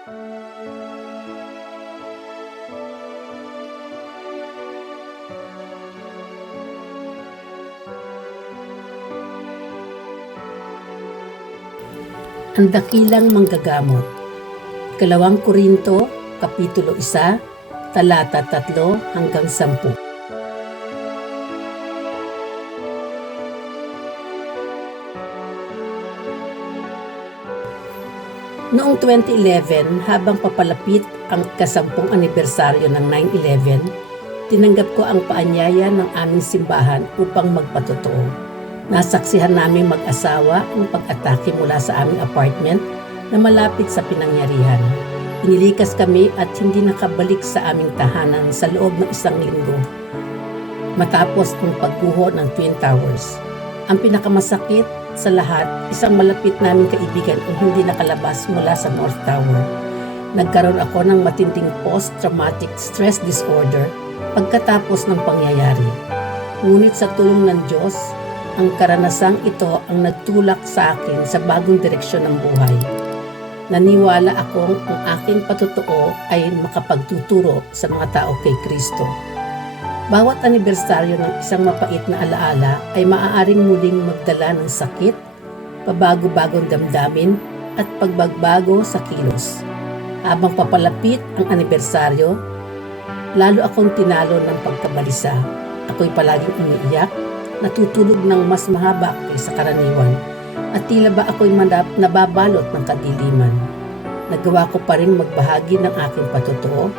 Ang dakilang manggagamot. 2 Korinto, Kapitulo 1, talata 3 hanggang 10. Noong 2011, habang papalapit ang ika-10 anibersaryo ng 9/11, tinanggap ko ang paanyaya ng aming simbahan upang magpatotoo. Nasaksihan naming mag-asawa ang pag-atake mula sa aming apartment na malapit sa pinangyarihan. Inilikas kami at hindi nakabalik sa aming tahanan sa loob ng 1 linggo matapos ang pagguho ng Twin Towers. Ang pinakamasakit sa lahat, isang malapit naming kaibigan ang hindi nakalabas mula sa North Tower. Nagkaroon ako ng matinding post-traumatic stress disorder pagkatapos ng pangyayari. Ngunit sa tulong ng Diyos, ang karanasang ito ang nagtulak sa akin sa bagong direksyon ng buhay. Naniwala akong ang aking patotoo ay makapagtuturo sa mga tao kay Kristo. Bawat anibersaryo ng isang mapait na alaala ay maaaring muling magdala ng sakit, pabago-bagong damdamin at pagbabago sa kilos. Habang papalapit ang anibersaryo, lalo akong tinalo ng pagkabalisa. Ako'y palaging umiiyak, natutulog ng mas mahaba kaysa karaniwan, at tila ba ako'y nababalot ng kadiliman. Nagawa ko pa rin magbahagi ng aking patotoo,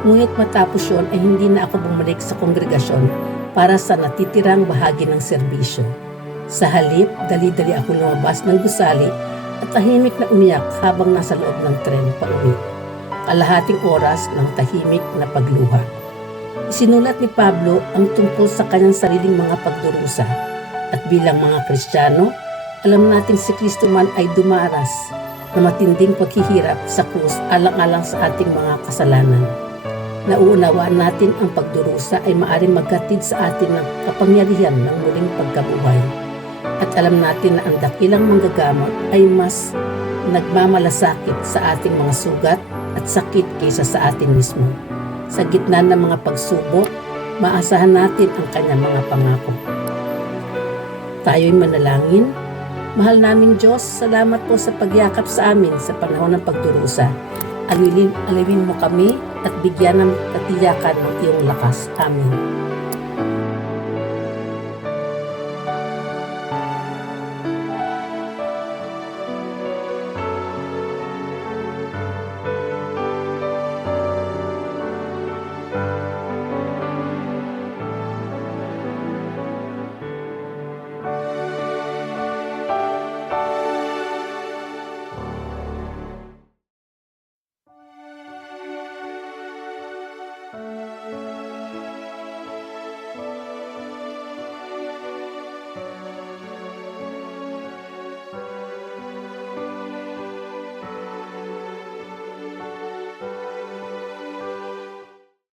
ngunit matapos yun ay hindi na ako bumalik sa kongregasyon para sa natitirang bahagi ng serbisyo. Sa halip, dali-dali ako lumabas ng gusali at tahimik na umiyak habang nasa loob ng tren pauwi. Kalahating oras ng tahimik na pagluha. Isinulat ni Pablo ang tungkol sa kanyang sariling mga pagdurusa, at bilang mga Kristiyano, alam natin si Kristo man ay dumaras na matinding paghihirap sa krus alang-alang sa ating mga kasalanan. Nauunawaan natin ang pagdurusa ay maaaring maghatid sa atin ng kapangyarihan ng muling pagkabuhay. At alam natin na ang dakilang manggagamot ay mas nagmamalasakit sa ating mga sugat at sakit kaysa sa atin mismo. Sa gitna ng mga pagsubok, maasahan natin ang kanyang mga pangako. Tayo'y manalangin. Mahal naming Diyos, salamat po sa pagyakap sa amin sa panahon ng pagdurusa. Alawin mo kami at bigyan ng katiyakan ng iyong lakas. Amen.